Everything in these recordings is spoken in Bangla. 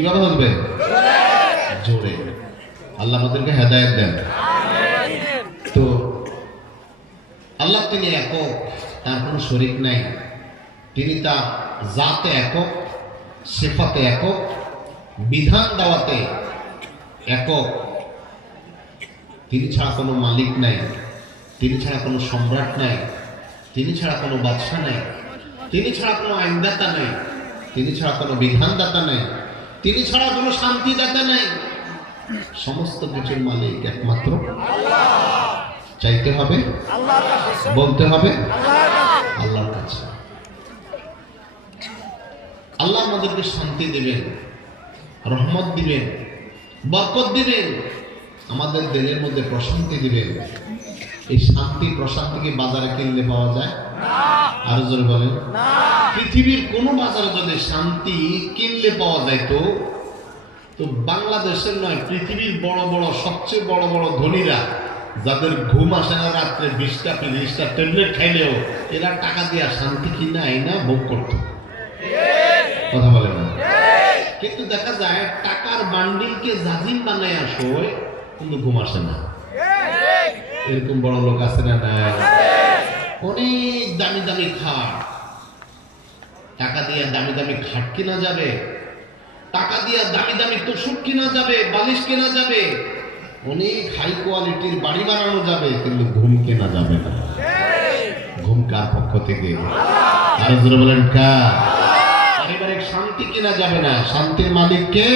কীভাবে বলবে? জোরে। আল্লাহ আমাদেরকে হেদায়েত দেন। তো আল্লাহ তিনি একক, তার কোনো শরিক নাই। তিনি তার জাতে একক, সেফাতে একক, বিধান দেওয়াতে একক। তিনি ছাড়া কোনো মালিক নাই। তিনি ছাড়া কোনো সম্রাট নাই। তিনি ছাড়া কোনো বাদশা নাই। তিনি ছাড়া কোনো আইনদাতা নাই। তিনি ছাড়া কোনো বিধানদাতা নাই। তিনি ছাড়া কোনো শান্তিদাতা নাই। সমস্ত কিছুর মালিক একমাত্র। চাইতে হবে, বলতে হবে, আল্লাহর কাছে। আল্লাহ আমাদেরকে শান্তি দিবেন রহমত দিবেন বরকত দিবেন আমাদের দেহের মধ্যে প্রশান্তি দিবেন এই শান্তি প্রশান্তিকে বাজারে কিনলে পাওয়া যায়? আরও জোরে বলেন। পৃথিবীর কোন বাজারে যদি শান্তি কিনলে পাওয়া যায় তো তো বাংলাদেশের নয়, পৃথিবীর বড় বড়, সবচেয়ে বড় বড় ধনীরা যাদের ঘুম আসে না রাত্রে বিশটা তিরিশটা ট্যাবলেট খাইলেও, এরা টাকা দিয়া শান্তি কিনা আইনা ভোগ করতো। কথা বলে না? কিন্তু দেখা যায় টাকার বান্ডিলকে জাজিম বানায় আসোয় কিন্তু ঘুম আসে না। এরকম বড় লোক আছে না অনেক দামি দামি খাট টাকা দিয়ে দামি দামি খাট কিনা যাবে। টাকা দিয়ে দামি দামি তোষক কিনা যাবে, বালিশ কেনা যাবে। অনেক হাই কোয়ালিটির বাড়ি বানানো যাবে, কিন্তু ঘুম কেনা যাবে না। ঘুম কার পক্ষ থেকে? বলেন কার? পারিবারিক শান্তি কেনা যাবে না। শান্তির মালিক কে?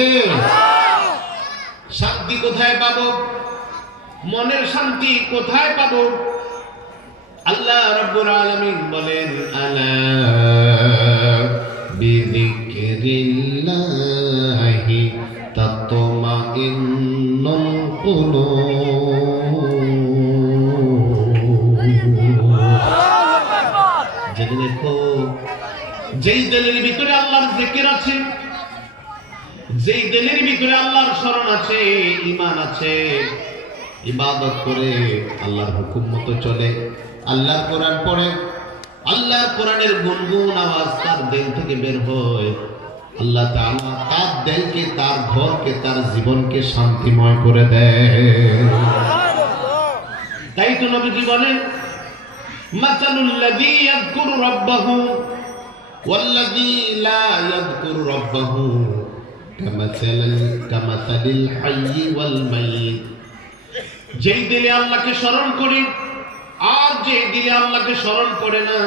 শান্তি কোথায় পাবো? মনের শান্তি কোথায় পাবো? আল্লাহ রাব্বুল আলামিন বলেন, আলা যেই দিলের ভিতরে আল্লাহর জিকির আছে, যেই দিলের ভিতরে আল্লাহর স্মরণ আছে, ঈমান আছে, ইবাদত করে আল্লাহর হুকুম মতো চলে। আল্লাহর কোরআন পড়ে, আল্লাহর কোরআনের গুনগুন আওয়াজ তার দিল থেকে বের হয়। আল্লাহ তাআলা তার দিলকে, তার ঘরকে, তার জীবনকে শান্তিময় করে দেয়। তাই তো নবীজি বলেন মাসালুল্লাযী ইয়াযকুরু রাব্বাহু ওয়াল যেই দিলে আল্লাহকে স্মরণ করি, আর যে দিলে আল্লাহকে স্মরণ করে না,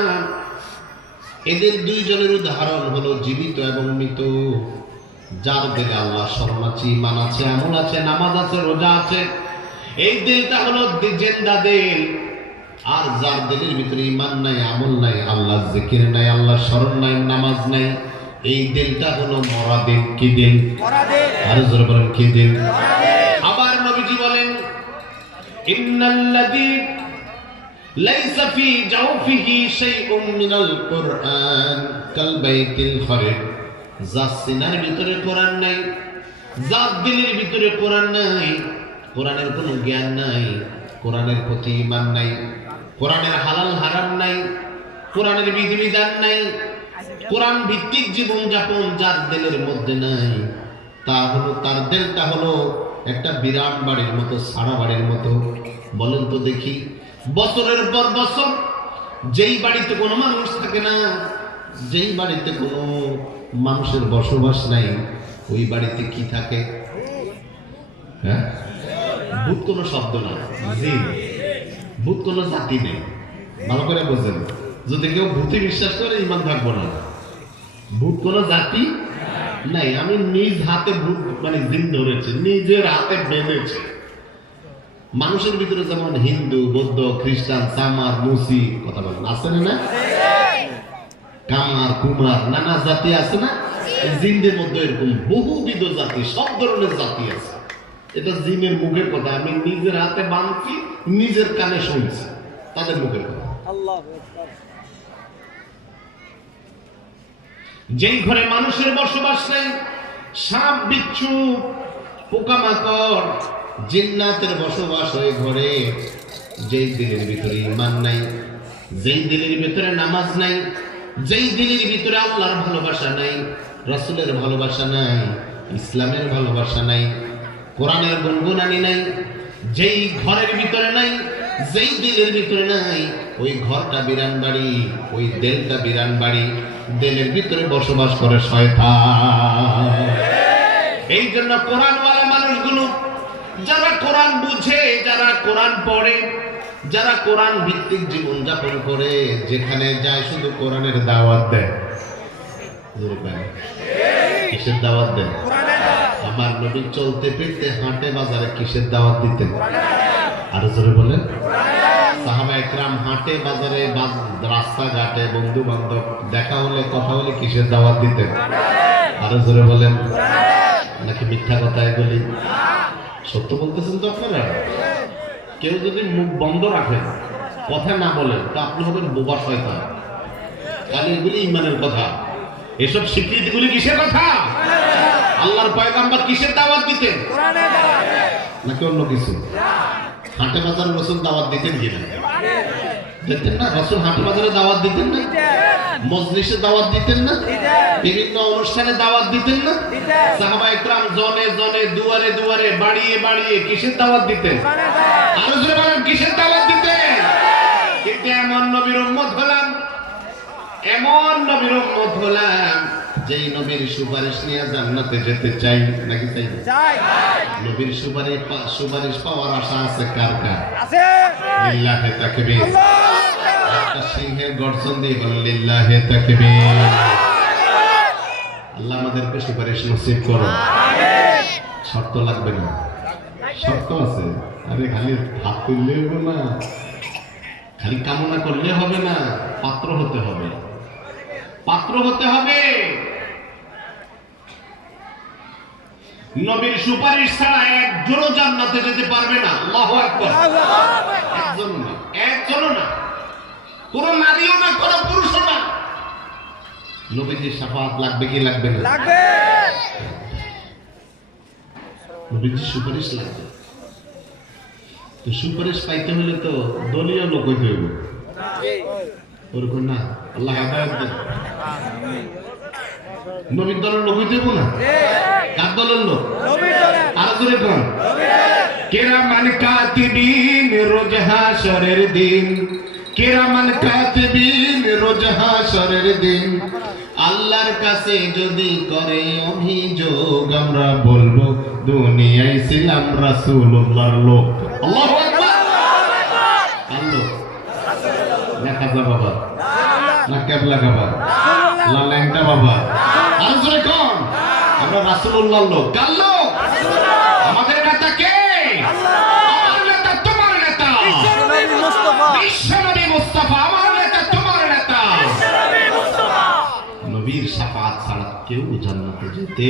এদের দুইজনের উদাহরণ হলো জীবিত এবং মৃত। যার দিলে আল্লাহ স্মরণ আছে ইমান আছে, আমল আছে, নামাজ আছে, রোজা আছে। এই দিলটা হলো জেন্দা দিল আর যার দিলের ভিতরে ইমান নাই আমল নাই আল্লাহ জিকির নাই আল্লাহ স্মরণ নাই নামাজ নাই এই দিলটা হলো মরা দিল কি দিল আর জোরে বলেন কি দিল আবার নবীজি বলেন ইন্নাল্লাযী লাইসা ফি জাওফিহি শাইউম মিনাল কুরআন কাল বাইতিল খরিব যার সিনার ভিতরে কোরআন নাই যার দিলের ভিতরে কোরআন নাই কোরআনের কোনো জ্ঞান নাই কোরআনের প্রতি ইমান নাই। কোরআনের হালাল হারাম নাই, কোরআনের বিধিবিধান নাই, কোরআন ভিত্তিক জীবন যাপন যার দিলের মধ্যে নাই, তা হলো তার দিলটা হলো একটা বিরাট বাড়ির মতো, সারা বাড়ির মতো। বলেন তো দেখি, বছরের পর বছর যেই বাড়িতে কোনো মানুষ থাকে না, যেই বাড়িতে কোনো মানুষের বসবাস নাই, ওই বাড়িতে কি থাকে? হ্যাঁ? ভূত কোনো শব্দ না জিন ভূত কোনো জাতি নেই ভালো করে বোঝেন। যদি কেউ ভূতে বিশ্বাস করে, ইমান থাকব না। ভূত কোনো জাতি নাই। আমি নিজ হাতে ভূত মানে জিন ধরেছি নিজের হাতে বেঁধেছি মানুষের ভিতরে যেমন হিন্দু, বৌদ্ধ, খ্রিস্টান সামার মুসি, কথা বলেন, আছে না? কামার, কুমার, নানা জাতি আছে না? জিনদের মধ্যে এরকম বহুবিধ জাতি, সব ধরনের জাতি আছে। এটা জিনের মুখের কথা। আমি নিজের হাতে বাঁধছি নিজের কানে শুনছি। তাদের মুখের কথা। যেই ঘরে মানুষের বসবাস নেই সাপ বিচ্ছু পোকামাকড় জিন্নাতের বসবাস হয়ে ঘরে। যেই দিলের ভিতরে ইমান নাই যেই দিলের ভিতরে নামাজ নাই যেই দিলের ভিতরে আল্লাহর ভালোবাসা নাই রসুলের ভালোবাসা নাই ইসলামের ভালোবাসা নাই কোরআনের গুনগুনানি নাই, যেই ঘরের ভিতরে নাই, যেই দিলের ভিতরে নাই, ওই ঘরটা বিরান বাড়ি, ওই দেলটা বিরান বাড়ি, দেলের ভিতরে বসবাস করে শয়তান। এই জন্য কোরআনওয়ালা মানুষগুলো, যারা কোরআন বুঝে, যারা কোরআন পড়ে, যারা কোরআন ভিত্তিক জীবন যাপন করে, যেখানে যায় শুধু কোরআনের দাওয়াত দেয়। কিসের দাওয়াত দেয়? আমার নবী চলতে ফিরতে হাটে বাজারে কিসের দাওয়াত দিতেন আর জোরে বলেন। সাহাবা একরাম হাটে বাজারে বাজ- রাস্তাঘাটে বন্ধু বান্ধব দেখা হলে, কথা হলে কিসের দাওয়াত দিতেন আরও জোরে বলেন। নাকি মিথ্যা কথা এগুলি সত্য বলতেছেন তো আপনারা? কেউ যদি মুখ বন্ধ রাখেন কথা না বলেন তো আপনি হবেন বোবা শয়তান। কারণ এগুলি ইমানের কথা। এসব স্বীকৃতিগুলি কিসের কথা? আল্লাহর পয়গাম্বার কিসের দাওয়াত দিতেন? নাকি অন্য কিছু? হাটে বাজার রসুন দাওয়াত দিতেন কিনা দিতেন না? হাটে বাজারে দাওয়াত দিতেন না? মজলিসে দাওয়াত দিতেন না? বিভিন্ন অনুষ্ঠানে দাওয়াত দিতেন না? সাহাবা ইকরাম জনে জনে দুয়ারে দুয়ারে বাড়িয়ে বাড়িয়ে কিসের দাওয়াত দিতেন? আরও জোরে বলেন কিসের দাওয়াত দিতেন? কিন্তু এমন নবীর উম্মত হলাম? এমন নবীর উম্মত হলাম যেই নবীর সুপারিশ নিয়ে জান্নাতে যেতে চাই নাকি চাই? নবীর সুপারিশ সুপারিশ পাওয়ার আশা আছে কার কার? লিল্লাহে তাকবীর। একটা সিংহের গর্জন দিয়ে বলেন লিল্লাহে তাকবীর। আল্লাহ আমাদেরকে সুপারিশ নসিব করো। শর্ত লাগবে না। শর্ত আছে। আরে খালি হাত তুললে হবে না। খালি কামনা করলে হবে না পাত্র হতে হবে। পাত্র হতে হবে। নবীর সুপারিশ ছাড়া একজনও জান্নাতে যেতে পারবে না। আল্লাহু আকবার। একজন না একজনও না। কোন নারীও না কোন পুরুষও না। নবীজির সাফাত লাগবে কি লাগবে না? নবীজির সুপারিশ লাগবে। তো সুপারিশ পাইতে হলে তো দলীয় লোক হইতে হইব। ওরকম না? আল্লাহ হেদায়েত দলের লোক হইতে না? কার দলের লোক? আর জোরে কোন। কেরামান কাতিবিন রোজ হাসরের দিন? কেরামান কাতিবিন রোজ হাসরের দিন? আল্লাহর কাছে যদি করে অভিযোগ, আমরা বলব, দুনিয়ায় ছিলাম রাসূলুল্লাহর লোক। আল্লাহু না কাজা বাবা, না কেবলা বাবা, না ল্যাংটা বাবা। জোরে কোন? আমরা রাসূলুল্লাহর লোক। কার লোক? আমাদের নেতা কে? আমার নেতা তোমার নেতা। বিশ্বনবী মুস্তাফা, আমার নেতা তোমার নেতা। নবীর ছাড়া কেউ জান্নাতে যেতে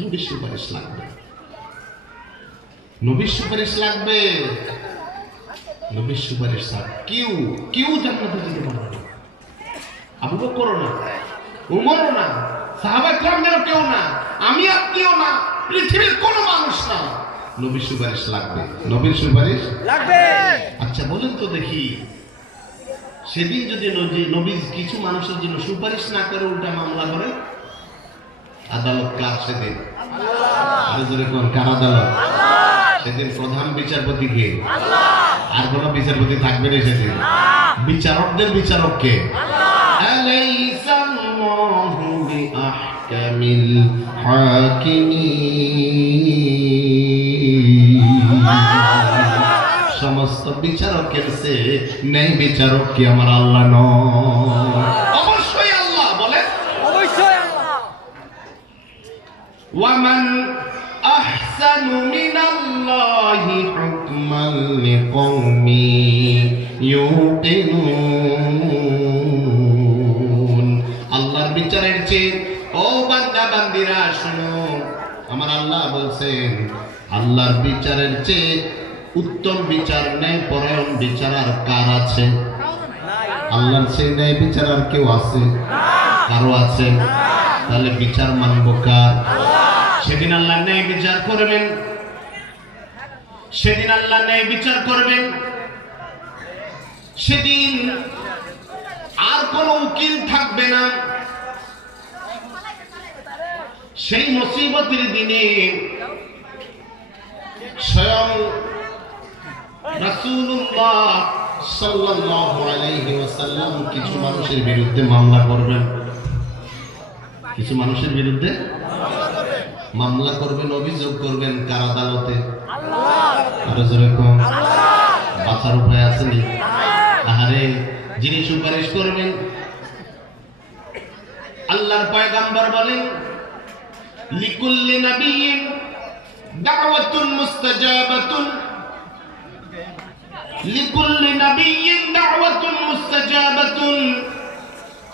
নবীর সুপারিশ লাগবে। নবীর সুপারিশ লাগবে। নবীর সুপারিশ কেউ কেউ জান্নাতে যেতে পারবে না। আবু বকরও না উমরও না সাহাবা ইকরামদেরও কেউ না আমি আপনিও না পৃথিবীর কোনো মানুষ না। নবীর সুপারিশ লাগবে। নবীর সুপারিশ? আচ্ছা বলেন তো দেখি সেদিন যদি নবী- কিছু মানুষের জন্য সুপারিশ না করে উল্টা মামলা করে আদালত কার সেদিন? আরও জোরে কোন কার আদালত? সেদিন প্রধান বিচারপতি কে? আর কোন বিচারপতি থাকবে না সেদিন বিচারকদের বিচারক কে أليس الله بأحكم الحاكمين সমস্ত বিচারকের সে নেই বিচারক কি আমার আল্লাহ নয় অবশ্যই আল্লাহ বলেন ومن أحسن من الله حكما لقوم يوقنون আল্লাহর বিচারের চেয়ে ও বান্দা বান্দিরা শুনো আমার আল্লাহ বলছেন আল্লাহর বিচারের চেয়ে উত্তম বিচার নেই পরায়ণ বিচার আর কার আছে আল্লাহর সেই ন্যায় বিচার আর কেউ আছে কারো আছে তাহলে বিচার মানব কার সেদিন আল্লাহ ন্যায় বিচার করবেন সেদিন আল্লাহ ন্যায় বিচার করবেন। সেদিন আর কোন উকিল থাকবে না। সেই মুসিবতের দিনে স্বয়ং রাসূলুল্লাহ কিছু মানুষের বিরুদ্ধে মামলা করবেন। কিছু মানুষের বিরুদ্ধে মামলা করবেন, অভিযোগ করবেন কার আদালতে আরও জোরে কম বাঁচার উপায় আসেনি আহারে, যিনি সুপারিশ করবেন, আল্লাহর পয়গাম্বর বলেন, লিকুল্লি নাবিয়্যিন দাওয়াতুন মুস্তাজাবাতুন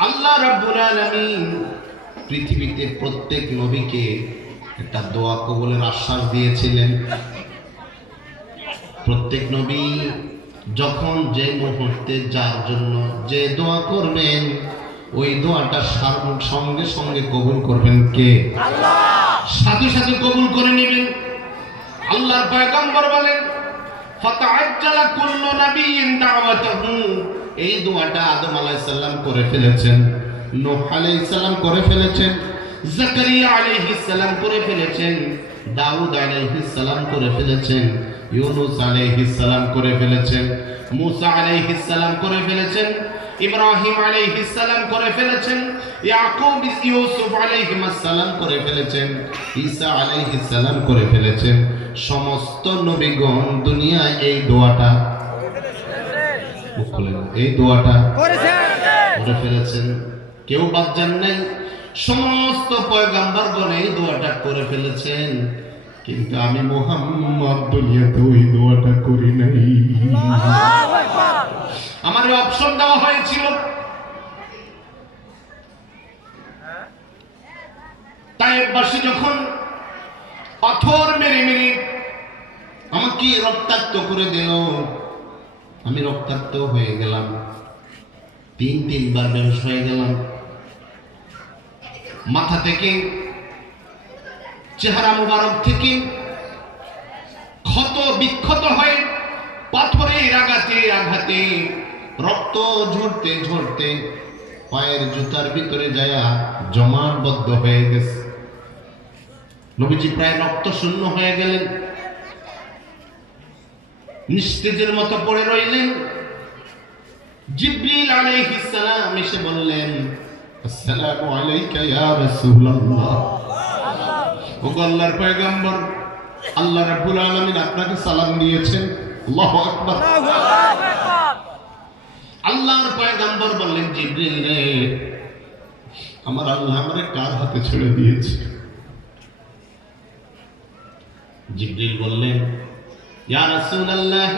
আল্লাহ রাব্বুল পৃথিবীতে প্রত্যেক নবীকে একটা দোয়া কবুলের আশ্বাস দিয়েছিলেন। প্রত্যেক নবী যখন যে মুহূর্তে যার জন্য যে দোয়া করবেন ওই দোয়াটা সঙ্গে সঙ্গে কবুল করবেন কে? সাথে সাথে কবুল করে নেবেন। আল্লাহর পয়গম্বর বলেন ফাতাআজ্জালা কুল্লু নাবিয়্যিন দাওয়াতাহু। এই দোয়াটা আদম আলাইহিস সালাম করে ফেলেছেন নূহ আলাইহিস সালাম করে ফেলেছেন। জাকারিয়া আলাইহিস সালাম করে ফেলেছেন দাউদ আলাইহিস সালাম করে ফেলেছেন ইউনুস আলাইহিস সালাম করে ফেলেছেন মুসা আলাইহিস সালাম করে ফেলেছেন ইব্রাহিম আলাইহিস সালাম করে ফেলেছেন ইয়াকুব ইউসুফ আলাইহিস সালাম করে ফেলেছেন ঈসা আলাইহিস সালাম করে ফেলেছেন। সমস্ত নবীগণ দুনিয়ায় এই দোয়াটা এই দোয়াটা করে ফেলেছেন। কেউ বাদ যান নাই। সমস্ত পয়গাম্বরগণ এই দোয়াটা করে ফেলেছেন। কিন্তু আমি মোহাম্মদ দুনিয়াতে ওই দোয়াটা করি নাই। আমার অপশন দেওয়া হয়েছিল। তাইবাসী যখন পাথর মেরে মেরে আমাকে রক্তাক্ত করে দিল আমি রক্তাক্ত হয়ে গেলাম। তিন তিনবার বেহস হয়ে গেলাম। মাথা থেকে, চেহারা মুবারক থেকে, ক্ষত বিক্ষত হয়ে পাথরের আঘাতে আঘাতে, রক্ত ঝরতে ঝরতে পায়ের জুতার ভিতরে যায়া জমাটবদ্ধ হয়ে গেছে। নবীজি প্রায় রক্ত শূন্য হয়ে গেলেন। নিস্তেজের মতো পড়ে রইলেন। জিব্রিল আলাইহিস সালাম এসে বললেন আসসালামু আলাইকা ইয়া রাসূলুল্লাহ। ওগো আল্লাহর পয়গম্বর, আল্লাহ রাব্বুল আলামিন আপনাকে সালাম দিয়েছেন। আল্লাহু আকবার। আল্লাহর পয়গম্বর বললেন, জিব্রিল রে, আমার আল্লাহ আমারে কার হাতে ছেড়ে দিয়েছে? জিব্রিল বললেন, ইয়া রাসূলুল্লাহ,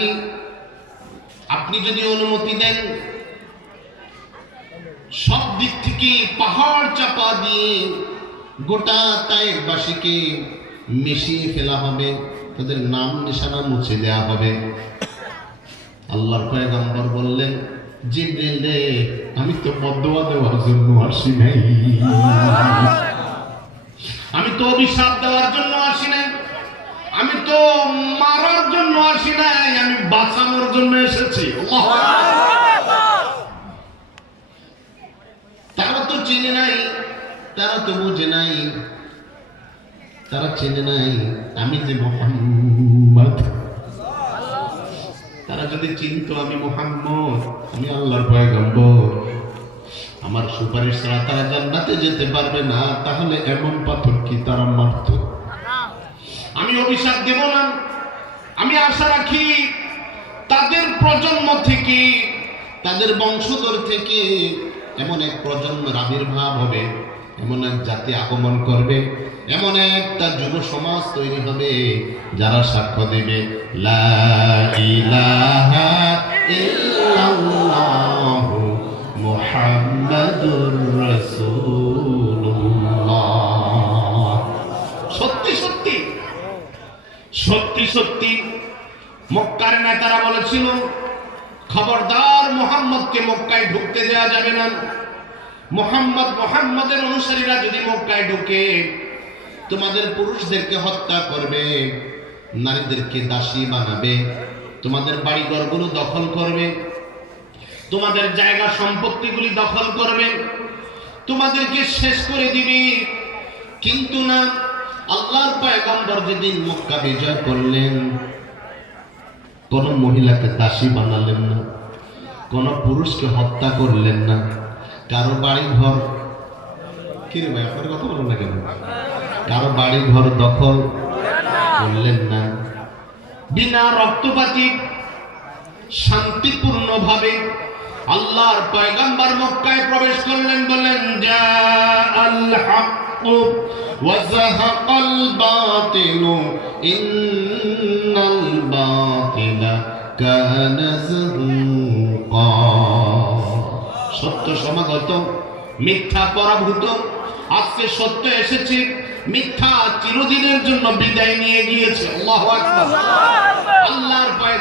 আপনি যদি অনুমতি দেন সব দিক থেকে পাহাড় চাপা দিয়ে গোটা তায়েবাসীকে মিশিয়ে ফেলা হবে। তাদের নাম নিশানা মুছে দেওয়া হবে। আল্লাহর পয়গম্বর বললেন, জিব্রিল রে, আমি তো বদোয়া দেওয়ার জন্য আসি নাই। আমি তো অভিশাপ দেওয়ার জন্য আসি নাই। আমি তো মারার জন্য আসি নাই। আমি বাঁচানোর জন্য এসেছি। আল্লাহু আকবার। তারা তো চেনে নাই, তারা তো বুঝে নাই, তারা চেনে নাই, আমি যে মোহাম্মদ। তারা যদি চিনতো আমি মোহাম্মদ, আমি আল্লাহর পয়গম্বর। আমার সুপারিশ ছাড়া তারা জান্নাতে যেতে পারবে না, তাহলে এমন পাথর কি তারা মারত? আমি অভিশাপ দেব না, আমি আশা রাখি তাদের প্রজন্ম থেকে, তাদের বংশধর থেকে এমন এক প্রজন্মের আবির্ভাব হবে, এমন এক জাতি আগমন করবে, এমন একটা যুব সমাজ তৈরি হবে যারা সাক্ষ্য দেবে। সত্যি সত্যি সত্যি সত্যি। মক্কার নেতারা বলেছিল খবরদার মোহাম্মদকে মক্কায় ঢুকতে দেওয়া যাবে না। মোহাম্মদ মোহাম্মদের অনুসারীরা যদি মক্কায় ঢুকে তোমাদের পুরুষদেরকে হত্যা করবে, নারীদেরকে দাসী বানাবে, তোমাদের বাড়িঘরগুলো দখল করবে, তোমাদের জায়গা সম্পত্তিগুলি দখল করবে, তোমাদেরকে শেষ করে দিবে। কিন্তু না, আল্লাহর পয়গম্বর যেদিন মক্কা বিজয় করলেন কোন মহিলাকে দাসী বানালেন না, কোন পুরুষকে হত্যা করলেন না, কারও বাড়ি ঘর কিরে ভাই, আপনার কথা বলেন না কেন? কারও বাড়ি ঘর দখল করলেন না। বিনা রক্তপাতি, শান্তিপূর্ণভাবে আল্লাহর পয়গাম্বার মক্কায় প্রবেশ করলেন বলেন যা আল্লাহ সত্য সমাগত, মিথ্যা পরাভূত। আজকে সত্য এসেছে, মিথ্যা চিরদিনের জন্য বিদায় নিয়ে গিয়েছে। আল্লাহ আল্লাহর পয়গম্বর